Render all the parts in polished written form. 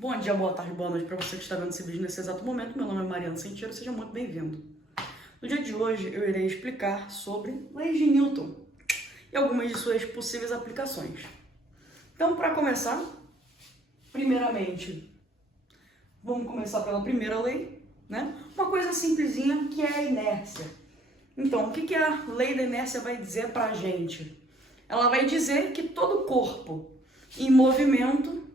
Bom dia, boa tarde, boa noite para você que está vendo esse vídeo nesse exato momento. Meu nome é Mariana Sentiero, seja muito bem-vindo. No dia de hoje eu irei explicar sobre leis de Newton e algumas de suas possíveis aplicações. Então, para começar, primeiramente, vamos começar pela primeira lei, né? Uma coisa simplesinha que é a inércia. Então, o que a lei da inércia vai dizer para a gente? Ela vai dizer que todo corpo em movimento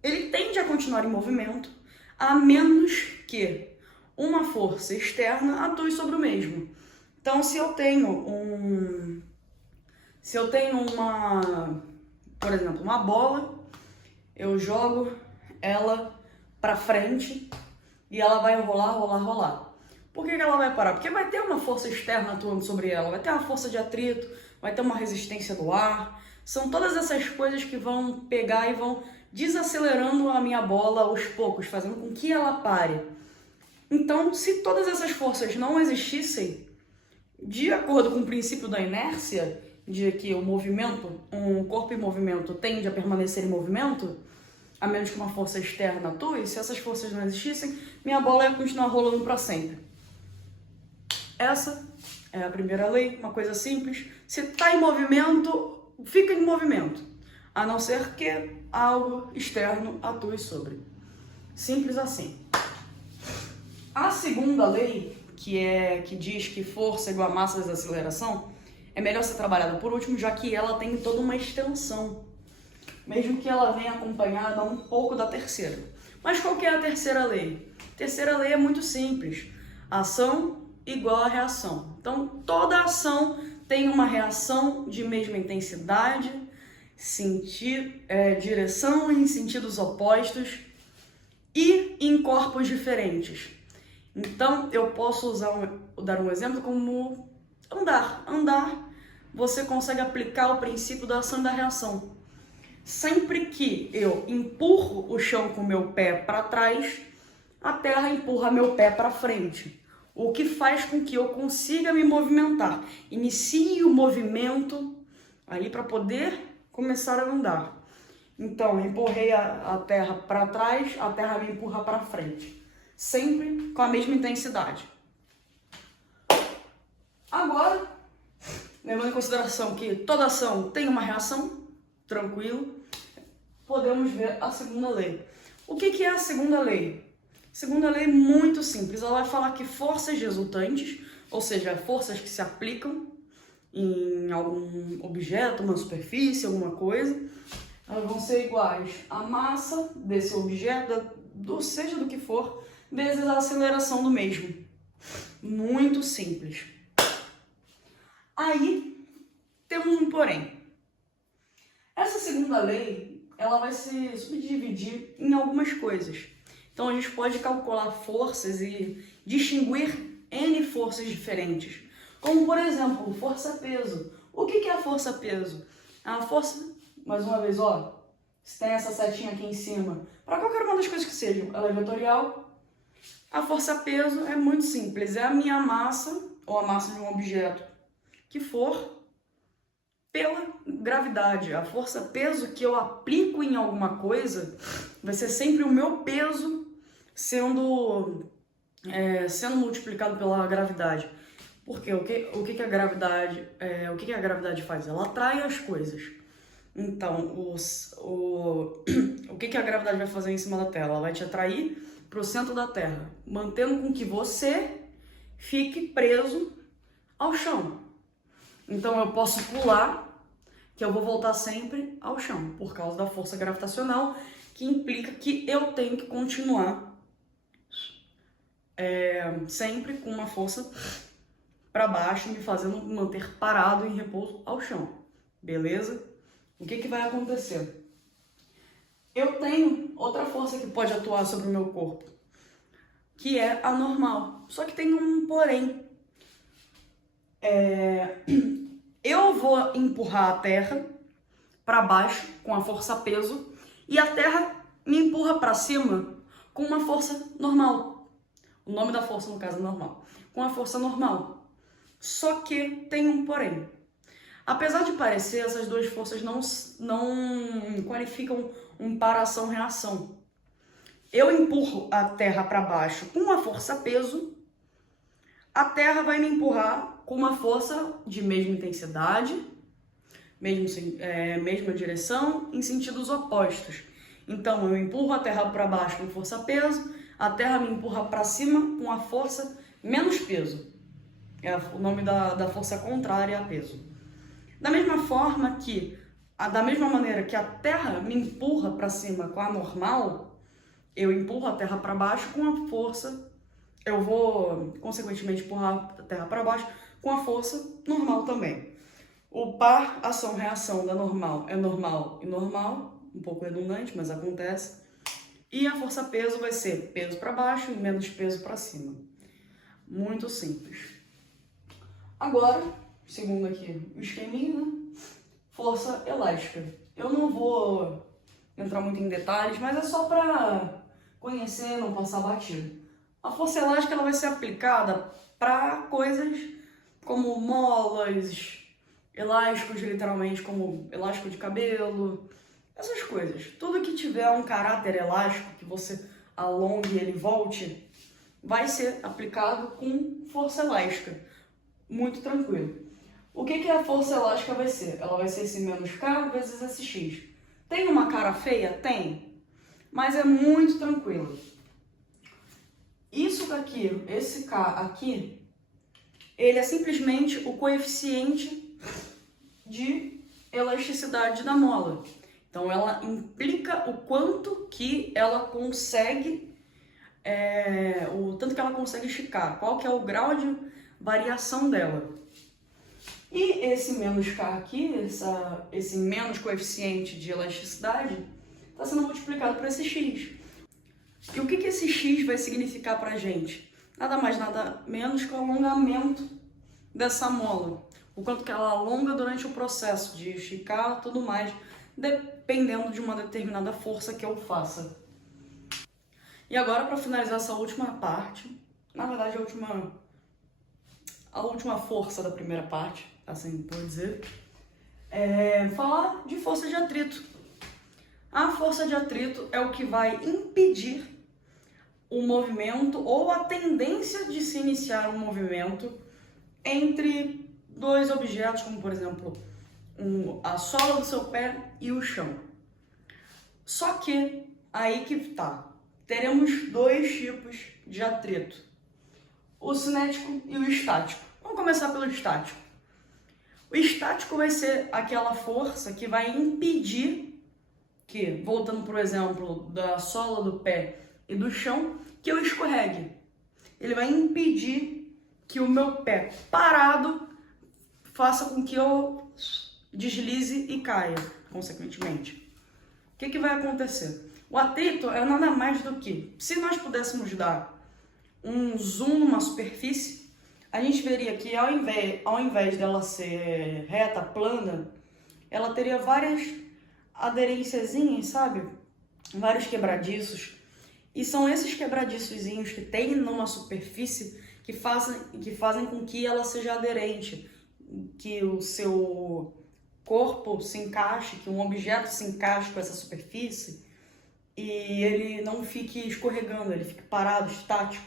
ele tende a continuar em movimento, a menos que uma força externa atue sobre o mesmo. Então, se eu tenho por exemplo, uma bola, eu jogo ela para frente e ela vai rolar, rolar, rolar. Por que ela vai parar? Porque vai ter uma força externa atuando sobre ela, vai ter uma força de atrito, vai ter uma resistência do ar. São todas essas coisas que vão pegar e vão desacelerando a minha bola aos poucos, fazendo com que ela pare. Então, se todas essas forças não existissem, de acordo com o princípio da inércia, de que um corpo em movimento tende a permanecer em movimento, a menos que uma força externa atue, se essas forças não existissem, minha bola ia continuar rolando para sempre. Essa é a primeira lei, uma coisa simples. Se está em movimento, fica em movimento, a não ser que algo externo atue sobre. Simples assim. A segunda lei, que diz que força é igual a massa vezes aceleração, é melhor ser trabalhada por último, já que ela tem toda uma extensão, mesmo que ela venha acompanhada um pouco da terceira. Mas qual que é a terceira lei? A terceira lei é muito simples. Ação igual a reação. Então, toda ação tem uma reação de mesma intensidade, direção em sentidos opostos e em corpos diferentes. Então, eu posso dar um exemplo como andar. Andar, você consegue aplicar o princípio da ação e da reação. Sempre que eu empurro o chão com o meu pé para trás, a terra empurra meu pé para frente, o que faz com que eu consiga me movimentar. Inicie o movimento aí para poder começar a andar. Então, empurrei a terra para trás, a terra me empurra para frente. Sempre com a mesma intensidade. Agora, levando em consideração que toda ação tem uma reação, tranquilo, podemos ver a segunda lei. O que é a segunda lei? A segunda lei é muito simples. Ela vai falar que forças resultantes, ou seja, forças que se aplicam em algum objeto, uma superfície, alguma coisa, elas vão ser iguais à massa desse objeto, seja do que for, vezes a aceleração do mesmo. Muito simples. Aí, temos um porém. Essa segunda lei, ela vai se subdividir em algumas coisas. Então, a gente pode calcular forças e distinguir N forças diferentes. Como, por exemplo, força-peso. O que é a força-peso? A força, mais uma vez, ó, se tem essa setinha aqui em cima, para qualquer uma das coisas que sejam, ela é vetorial. A força-peso é muito simples, é a minha massa, ou a massa de um objeto que for, pela gravidade. A força-peso que eu aplico em alguma coisa vai ser sempre o meu peso sendo multiplicado pela gravidade. Porque o que a gravidade faz? Ela atrai as coisas. Então, o que a gravidade vai fazer em cima da Terra? Ela vai te atrair para o centro da Terra, mantendo com que você fique preso ao chão. Então, eu posso pular, que eu vou voltar sempre ao chão, por causa da força gravitacional, que implica que eu tenho que continuar sempre com uma força para baixo, me fazendo manter parado em repouso ao chão. Beleza? O que vai acontecer? Eu tenho outra força que pode atuar sobre o meu corpo, que é a normal. Só que tem um porém. Eu vou empurrar a Terra para baixo com a força peso e a Terra me empurra para cima com uma força normal. O nome da força, no caso, é normal. Com a força normal. Só que tem um porém. Apesar de parecer, essas duas forças não qualificam um para-ação-reação. eu empurro a terra para baixo com uma força-peso, a terra vai me empurrar com uma força de mesma intensidade, mesma direção, em sentidos opostos. Então, eu empurro a terra para baixo com força-peso, a terra me empurra para cima com a força menos peso. O nome da força contrária a peso. Da mesma forma que, da mesma maneira que a terra me empurra para cima com a normal, eu empurro a terra para baixo com a força, eu vou, consequentemente, empurrar a terra para baixo com a força normal também. O par ação-reação da normal é normal e normal, um pouco redundante, mas acontece. E a força-peso vai ser peso para baixo e menos peso para cima. Muito simples. Agora, segundo aqui o esqueminha, né? Força elástica. Eu não vou entrar muito em detalhes, mas é só para conhecer, não passar batido. A força elástica ela vai ser aplicada para coisas como molas, elásticos, literalmente, como elástico de cabelo, essas coisas. Tudo que tiver um caráter elástico, que você alongue e ele volte, vai ser aplicado com força elástica. Muito tranquilo. O que a força elástica vai ser? Ela vai ser esse menos K vezes esse X. Tem uma cara feia? Tem. Mas é muito tranquilo. Isso aqui, esse K aqui, ele é simplesmente o coeficiente de elasticidade da mola. Então, ela implica o quanto que ela consegue, o tanto que ela consegue esticar, qual que é o grau de variação dela. E esse menos K aqui, esse menos coeficiente de elasticidade, está sendo multiplicado por esse X. E o que esse X vai significar para a gente? Nada mais, nada menos que o alongamento dessa mola. O quanto que ela alonga durante o processo de esticar e tudo mais, dependendo de uma determinada força que eu faça. E agora, para finalizar essa última parte, na verdade a última força da primeira parte, assim por dizer, falar de força de atrito. A força de atrito é o que vai impedir o movimento ou a tendência de se iniciar um movimento entre dois objetos, como por exemplo a sola do seu pé e o chão. Só que aí que tá, teremos dois tipos de atrito, o cinético e o estático. Vamos começar pelo estático. O estático vai ser aquela força que vai impedir que, voltando por exemplo da sola do pé e do chão, que eu escorregue. Ele vai impedir que o meu pé parado faça com que eu deslize e caia, consequentemente. O que vai acontecer? O atrito é nada mais do que, se nós pudéssemos dar um zoom numa superfície, a gente veria que ao invés dela ser reta, plana, ela teria várias aderênciazinhas, sabe? Vários quebradiços. E são esses quebradiçozinhos que tem numa superfície que fazem com que ela seja aderente, que o seu corpo se encaixe, que um objeto se encaixe com essa superfície e ele não fique escorregando, ele fique parado, estático.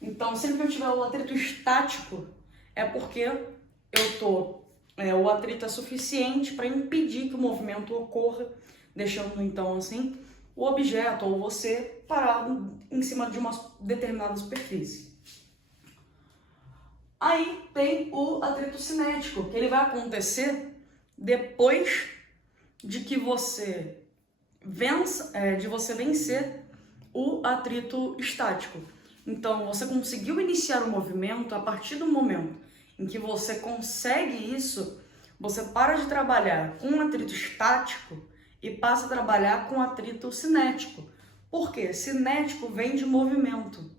Então, sempre que eu tiver o atrito estático, é porque o atrito é suficiente para impedir que o movimento ocorra, deixando então assim o objeto ou você parado em cima de uma determinada superfície. Aí tem o atrito cinético, que ele vai acontecer depois de que você vencer o atrito estático. Então, você conseguiu iniciar o movimento. A partir do momento em que você consegue isso, você para de trabalhar com atrito estático e passa a trabalhar com atrito cinético. Por quê? Cinético vem de movimento.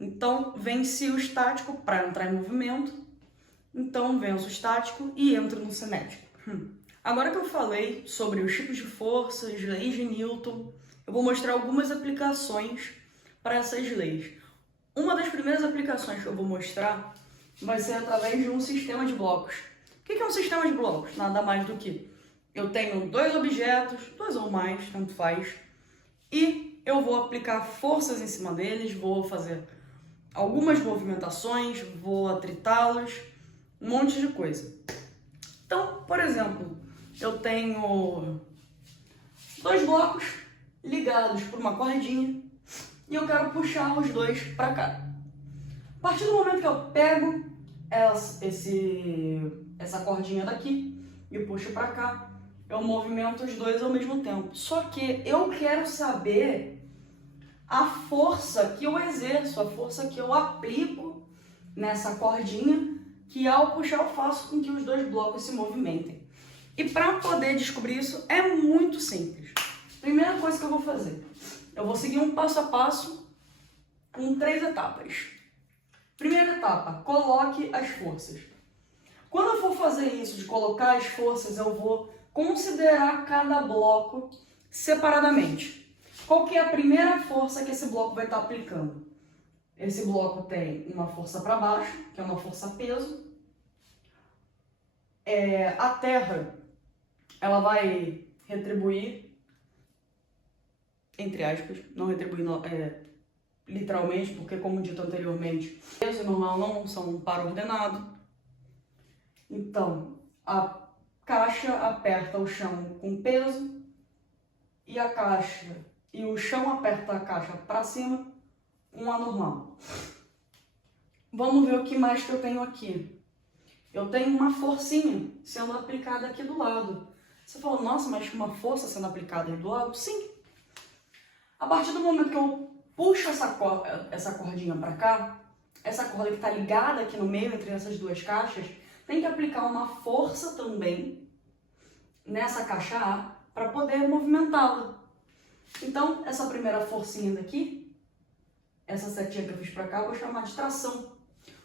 Então, vence o estático para entrar em movimento. Então, venço o estático e entro no cinético. Agora que eu falei sobre os tipos de forças, leis de Newton, eu vou mostrar algumas aplicações para essas leis. Uma das primeiras aplicações que eu vou mostrar vai ser através de um sistema de blocos. O que é um sistema de blocos? Nada mais do que eu tenho dois objetos, dois ou mais, tanto faz, e eu vou aplicar forças em cima deles, vou fazer algumas movimentações, vou atritá-los, um monte de coisa. Então, por exemplo, eu tenho 2 blocos ligados por uma cordinha e eu quero puxar os 2 para cá. A partir do momento que eu pego essa cordinha daqui e puxo para cá, eu movimento os 2 ao mesmo tempo. Só que eu quero saber a força que eu exerço, a força que eu aplico nessa cordinha, que ao puxar eu faço com que os 2 blocos se movimentem. E para poder descobrir isso é muito simples. Primeira coisa que eu vou fazer, eu vou seguir um passo a passo com 3 etapas. Primeira etapa, coloque as forças. Quando eu for fazer isso de colocar as forças, eu vou considerar cada bloco separadamente. Qual que é a primeira força que esse bloco vai estar aplicando? Esse bloco tem uma força para baixo, que é uma força peso. A terra, ela vai retribuir, entre aspas, não retribuir literalmente, porque como dito anteriormente, peso e normal não são um par ordenado. Então, a caixa aperta o chão com peso e o chão aperta a caixa para cima, um anormal. Vamos ver o que mais que eu tenho aqui. Eu tenho uma forcinha sendo aplicada aqui do lado. Você falou, nossa, mas uma força sendo aplicada aí do lado? Sim. A partir do momento que eu puxo essa cordinha para cá, essa corda que está ligada aqui no meio entre essas 2 caixas, tem que aplicar uma força também nessa caixa A para poder movimentá-la. Então, essa primeira forcinha daqui, essa setinha que eu fiz para cá, eu vou chamar de tração.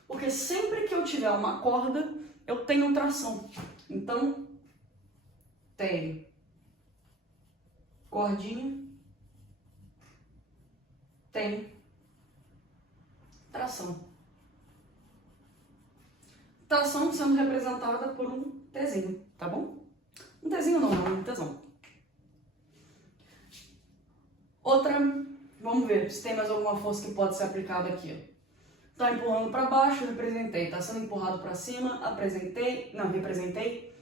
Porque sempre que eu tiver uma corda, eu tenho tração. Então, tem cordinha, tem tração. Tração sendo representada por um Tzinho, tá bom? Um Tzinho não, um Tzão. Outra, vamos ver se tem mais alguma força que pode ser aplicada aqui. Tá empurrando para baixo, representei. Tá sendo empurrado para cima, representei.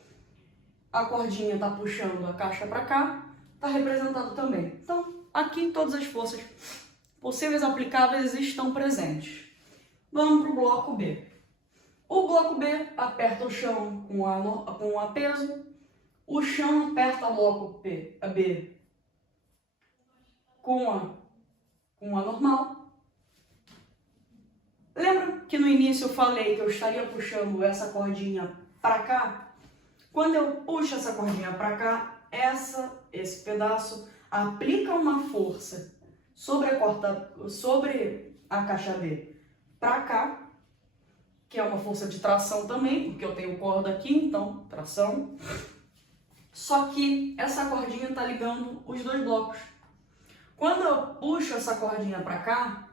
A cordinha tá puxando a caixa para cá, tá representado também. Então, aqui todas as forças possíveis aplicáveis estão presentes. Vamos para o bloco B. O bloco B aperta o chão com a peso, o chão aperta o bloco B com a normal. Lembra que no início eu falei que eu estaria puxando essa cordinha para cá? Quando eu puxo essa cordinha para cá, esse pedaço aplica uma força sobre a caixa B para cá, que é uma força de tração também, porque eu tenho corda aqui, então tração. Só que essa cordinha está ligando os 2 blocos. Quando eu puxo essa cordinha para cá,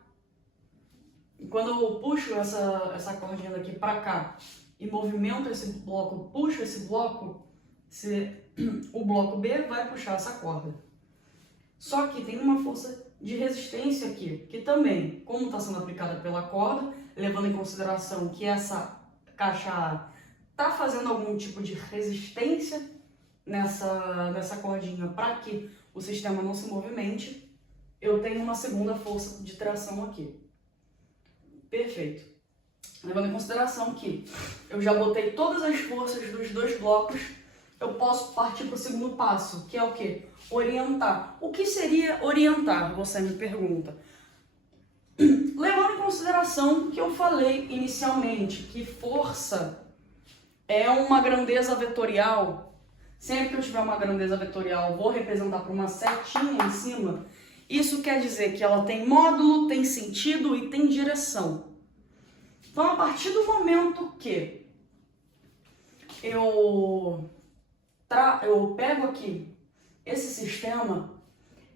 quando eu puxo essa cordinha daqui para cá e movimento esse bloco, puxo esse bloco, o bloco B vai puxar essa corda. Só que tem uma força de resistência aqui, que também, como está sendo aplicada pela corda, levando em consideração que essa caixa A está fazendo algum tipo de resistência nessa cordinha para que o sistema não se movimente, eu tenho uma segunda força de tração aqui. Perfeito. Levando em consideração que eu já botei todas as forças dos 2 blocos, eu posso partir para o segundo passo, que é o quê? Orientar. O que seria orientar, você me pergunta? Levando em consideração que eu falei inicialmente que força é uma grandeza vetorial. Sempre que eu tiver uma grandeza vetorial, vou representar por uma setinha em cima. Isso quer dizer que ela tem módulo, tem sentido e tem direção. Então, a partir do momento que eu pego aqui esse sistema,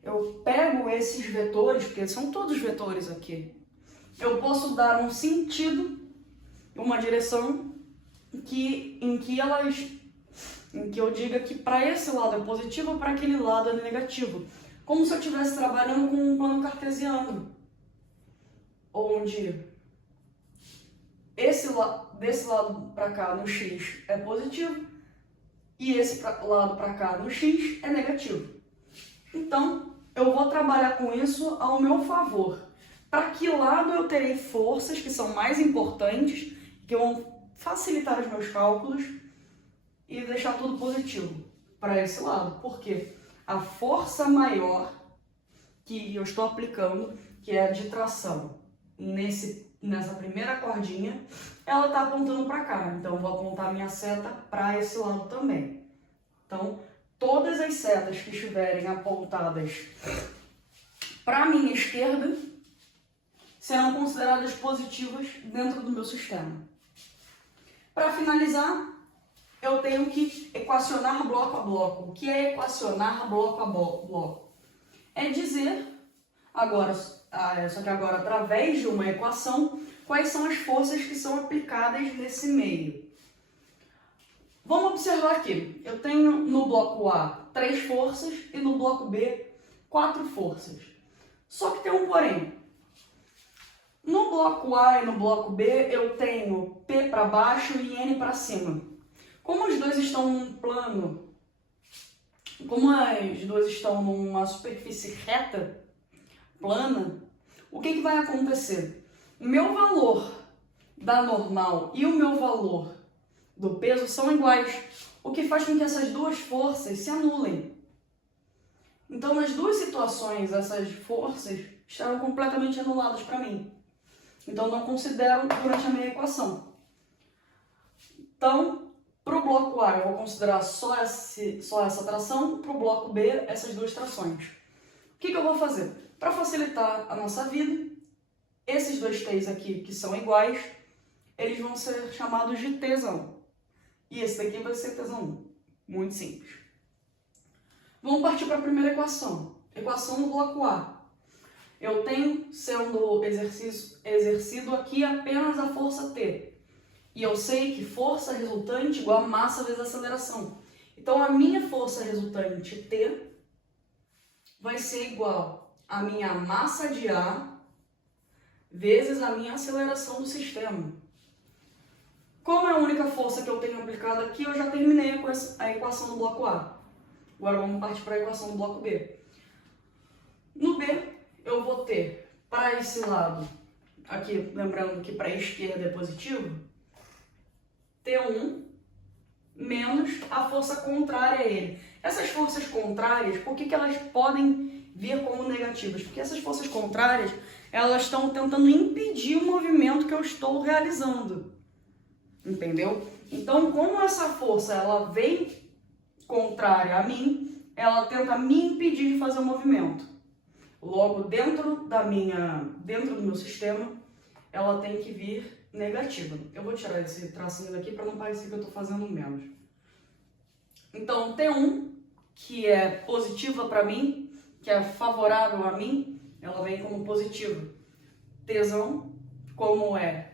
eu pego esses vetores, porque são todos vetores aqui, eu posso dar um sentido, uma direção em que eu diga que para esse lado é positivo, para aquele lado é negativo. como se eu estivesse trabalhando com um plano cartesiano, onde desse lado para cá no x é positivo e esse lado para cá no x é negativo. Então, eu vou trabalhar com isso ao meu favor. Para que lado eu terei forças que são mais importantes, que vão facilitar os meus cálculos e deixar tudo positivo para esse lado. Porque a força maior que eu estou aplicando, que é a de tração, nessa primeira cordinha, ela está apontando para cá. Então, eu vou apontar minha seta para esse lado também. Então, todas as setas que estiverem apontadas para a minha esquerda serão consideradas positivas dentro do meu sistema. Para finalizar, eu tenho que equacionar bloco a bloco. O que é equacionar bloco a bloco? É dizer, agora, só que agora através de uma equação, quais são as forças que são aplicadas nesse meio. Vamos observar aqui. Eu tenho no bloco A 3 forças e no bloco B 4 forças. Só que tem um porém. No bloco A e no bloco B eu tenho P para baixo e N para cima. Como os dois estão num plano, como as duas estão numa superfície reta, plana, o que vai acontecer? O meu valor da normal e o meu valor do peso são iguais, o que faz com que essas duas forças se anulem. Então, nas duas situações, essas forças estarão completamente anuladas para mim. Então, não considero durante a minha equação. Então, para o bloco A, eu vou considerar só essa tração, para o bloco B, essas duas trações. O que eu vou fazer? Para facilitar a nossa vida, esses dois T's aqui, que são iguais, eles vão ser chamados de Tzão. E esse daqui vai ser Tzão 1. Muito simples. Vamos partir para a primeira equação. Equação do bloco A. Eu tenho sendo exercido aqui apenas a força T. E eu sei que força resultante igual a massa vezes aceleração. Então, a minha força resultante T vai ser igual a minha massa de A vezes a minha aceleração do sistema. Como é a única força que eu tenho aplicado aqui, eu já terminei a equação do bloco A. Agora vamos partir para a equação do bloco B. No B, eu vou ter para esse lado, aqui lembrando que para a esquerda é positivo, T1 menos a força contrária a ele. Essas forças contrárias, por que elas podem vir como negativas? Porque essas forças contrárias, elas estão tentando impedir o movimento que eu estou realizando. Entendeu? Então, como essa força ela vem contrária a mim, ela tenta me impedir de fazer o movimento. Logo, dentro do meu sistema, ela tem que vir negativa. Eu vou tirar esse tracinho daqui para não parecer que eu estou fazendo menos. Então, T1, que é positiva para mim, que é favorável a mim, ela vem como positiva. Tzão, como é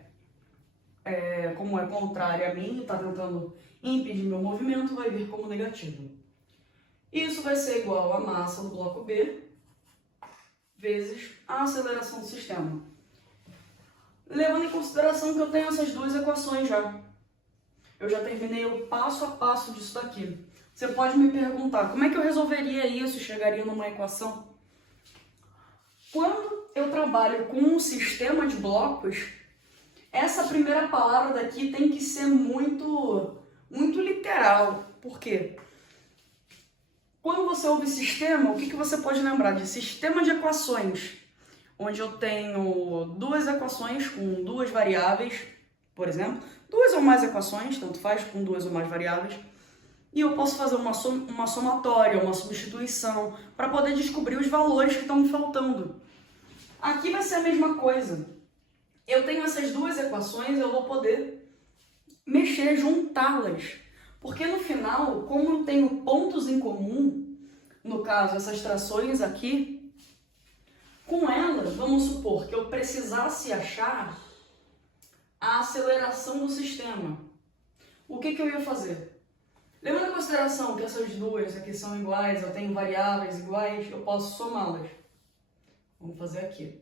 contrária a mim, está tentando impedir meu movimento, vai vir como negativo. Isso vai ser igual a massa do bloco B vezes a aceleração do sistema. Levando em consideração que eu tenho essas duas equações já. Eu já terminei o passo a passo disso daqui. Você pode me perguntar, como é que eu resolveria isso, chegaria numa equação? Quando eu trabalho com um sistema de blocos, essa primeira palavra daqui tem que ser muito literal. Por quê? Quando você ouve sistema, o que você pode lembrar de sistema de equações? Onde eu tenho duas equações com duas variáveis, por exemplo, duas ou mais equações, tanto faz, com duas ou mais variáveis, e eu posso fazer uma somatória, uma substituição, para poder descobrir os valores que estão me faltando. Aqui vai ser a mesma coisa. Eu tenho essas duas equações, eu vou poder mexer, juntá-las. Porque no final, como eu tenho pontos em comum, no caso essas trações aqui, com elas, vamos supor que eu precisasse achar a aceleração do sistema. O que eu ia fazer? Levando em consideração que essas duas aqui são iguais, eu tenho variáveis iguais, eu posso somá-las. Vamos fazer aqui.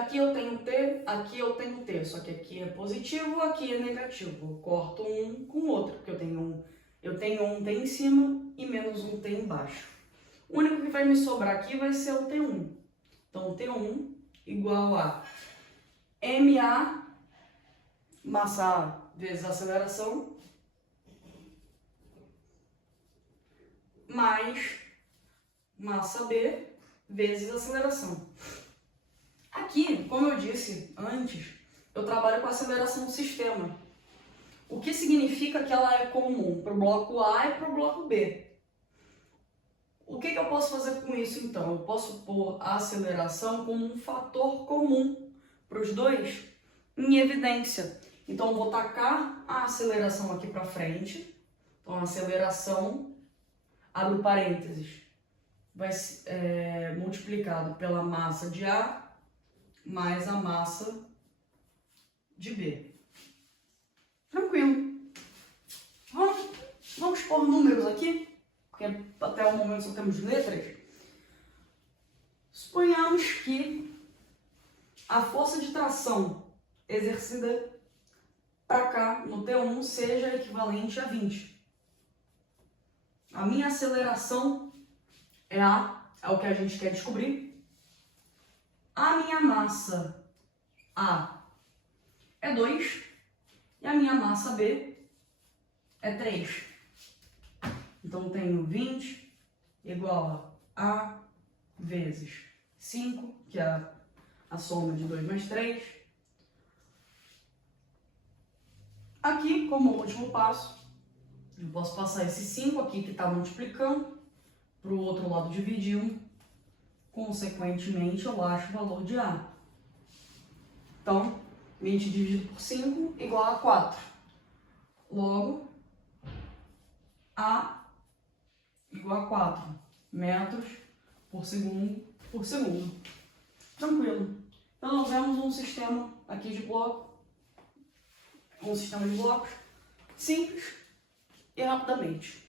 Aqui eu tenho T, aqui eu tenho T, só que aqui é positivo, aqui é negativo. Eu corto um com o outro, porque eu tenho um T em cima e menos um T embaixo. O único que vai me sobrar aqui vai ser o T1. Então, T1 igual a MA, massa A vezes aceleração, mais massa B vezes aceleração. Aqui, como eu disse antes, eu trabalho com aceleração do sistema, o que significa que ela é comum para o bloco A e para o bloco B. O que eu posso fazer com isso então? Eu posso pôr a aceleração como um fator comum para os dois em evidência. Então eu vou tacar a aceleração aqui para frente. Então a aceleração, abre parênteses, vai ser multiplicado pela massa de A mais a massa de B. Tranquilo. Vamos pôr números aqui, porque até o momento só temos letras. Suponhamos que a força de tração exercida para cá no T1 seja equivalente a 20. A minha aceleração é o que a gente quer descobrir. A minha massa A é 2 e a minha massa B é 3. Então, tenho 20 igual a A vezes 5, que é a soma de 2 mais 3. Aqui, como último passo, eu posso passar esse 5 aqui que está multiplicando para o outro lado dividindo. Consequentemente, eu acho o valor de A. Então, 20 dividido por 5 igual a 4. Logo, A igual a 4 metros por segundo por segundo. Tranquilo. Então, nós vemos um sistema aqui de bloco, um sistema de blocos simples e rapidamente.